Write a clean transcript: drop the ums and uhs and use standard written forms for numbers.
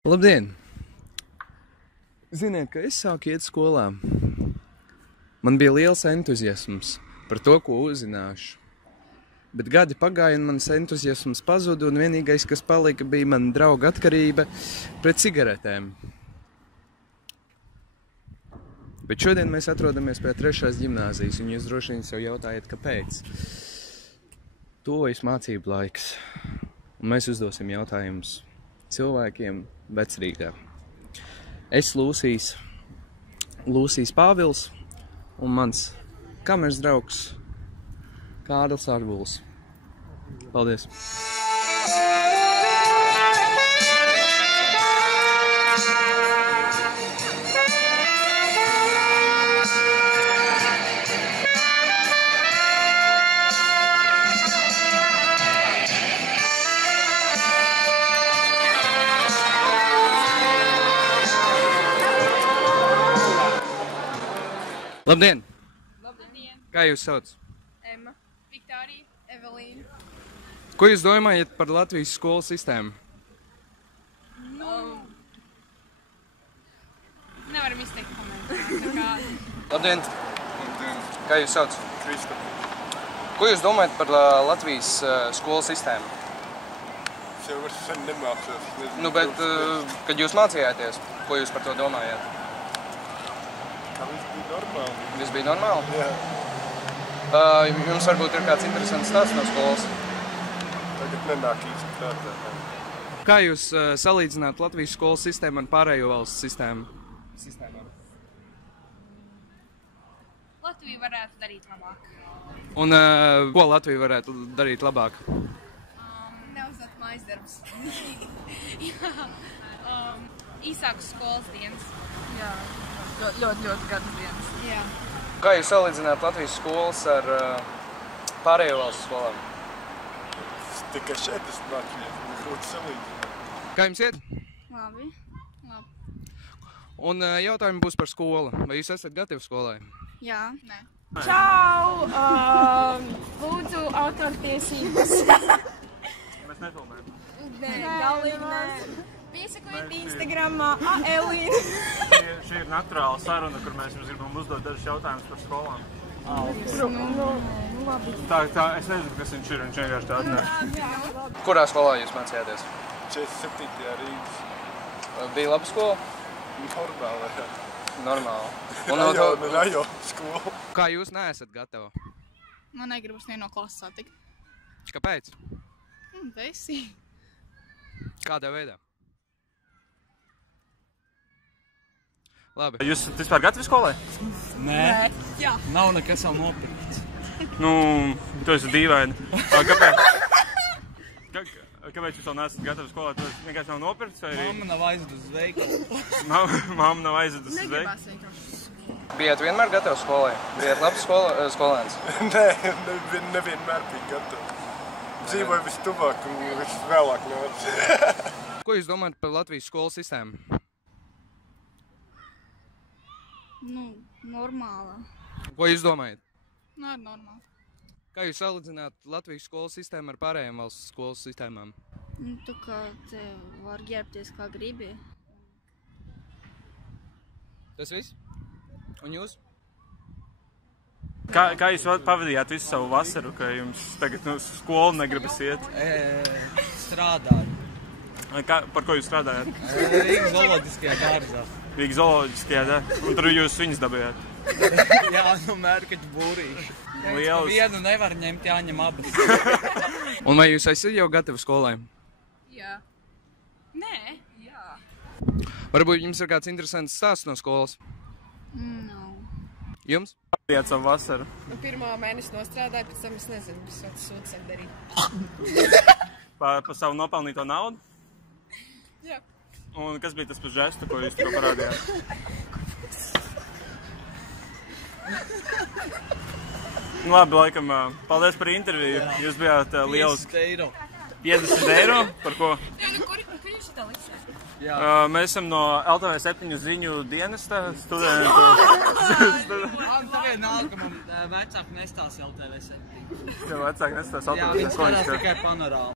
Labdien! Ziniet, ka es sāku iet skolā. Man bija liels entuziasms par to, ko uzzināšu. Bet gadi pagāja un mans entuziasms pazuda, un vienīgais, kas palika, bija mana drauga atkarība pret cigaretēm. Bet šodien mēs atrodamies pie 3. ģimnāzijas, un jūs droši vien sev jautājat, kāpēc. Tuvojas mācību laiks, un mēs uzdosim jautājumus cilvēkiem Vecrīgā. Es Lūsīs Pāvils un mans kameras draugs Kārlis Arbuls. Paldies! Labdien! Labdien! Kā jūs sauc? Emma, Viktorija, Evelīna. Ko jūs domājat par Latvijas skolu sistēmu? Nevaram izteikt komentāru. Labdien! Kā jūs sauc? Kristof. Ko jūs domājat par Latvijas skolu sistēmu? Es jau sen nemācos. Bet, kad jūs mācījāties, ko jūs par to domājāt? Tā viss bija normāli. Viss bija normāli? Jā. Jums varbūt ir kāds interesants stāsts no skolas? Tagad nenāk īsti prātā. Kā jūs salīdzināt Latvijas skolu sistēmu un pārējo valsts sistēmām? Latvija varētu darīt labāk. Un ko Latvija varētu darīt labāk? Neuzdot mājas darbus. Īsākas skolas dienas. Jā, ļoti gadu dienas. Jā. Kā jūs salīdzināt Latvijas skolas ar pārējo valsts skolām? Tikai šeit es mācījos, grūti salīdzināt. Kā jums iet? Labi. Un jautājumi būs par skolu. Vai jūs esat gatavi skolai? Jā. Nē. Čau! Lūdzu, autortiesības. Mēs nefilmējam. Nē, galīgi nē. Piesakojiet Instagramā, Elīna. Šī ir naturāla saruna, kur mēs jums gribam uzdot dažus jautājumus par skolām. Tā, es nezinu, kas viņš ir, viņš vienkārši tā atnāk. Kurā skolā jūs mācījāties? 47. Rīgas. Bija laba skola? Normāli, jā. Normāli. Rajo skola. Kā jūs neesat gatavi? Man negribas nevienu no klases satikt. Kāpēc? Vesi. Kādā veidā? Labi. Jūs esat vispār gatavi skolai? Nē, Jā. nav nekas vēl nopirkts. Nu, tu esi dīvaini. Kāpēc jūs vēl neesat gatavi skolai? Tu vienkārši nav nopirkts vai arī? Mamma nav aizvedusi uz veikalu. Mamma nav aizvedusi uz veikalu. Negribās vienkārši. Bijāt vienmēr gatavi skolai? Bijāt labs skolēns? Nē, nevienmēr bija gatavi. Dzīvoju vistuvāk un visvēlāk nāca. Ko jūs domājat par Latvijas skolu sistēmu? Normāla. Ko jūs domājat? Nē, normāli. Kā jūs salīdzināt Latvijas skolu sistēmu ar pārējām valsts skolas sistēmām? Tu kā te var ģērbties kā gribi. Tas viss? Un jūs? Kā jūs pavadījāt visu savu vasaru, ka jums tagad skolu negribas iet? Strādāju. Par ko jūs strādājāt? Rīgas zooloģiskajā dārzā. Rīgas zooloģiskajā, da? Un tur jūs viņus dabījāt? Jā, mērkaķu būrīši. Lielas. Vienu nevar ņemt, jāņem abas. Un vai jūs esat jau gatavi skolai? Jā. Nē. Jā. Varbūt jums ir kāds interesants stāsts no skolas? Nav. Jums? Pavadījāt savu vasaru. Pirmā mēneša nostrādāju, pēc tam es nezinu, kas sūdzēm darīt. Par savu nopelnīto naudu? Jā. Un kas bija tas par žestu, ko jūs to parādījāt? Labi, laikam, paldies par interviju. Jūs bijāt liels 50 eiro. 50 eiro? Par ko? Kur jūs šitā liksē? Jā. Mēs esam no LTV7 ziņu dienesta studentu. Tā vienalga, man vecāki nestāsta LTV7. Tev vecāki nestāsta Jā, LTV7. viņi skatās tikai panorāmu.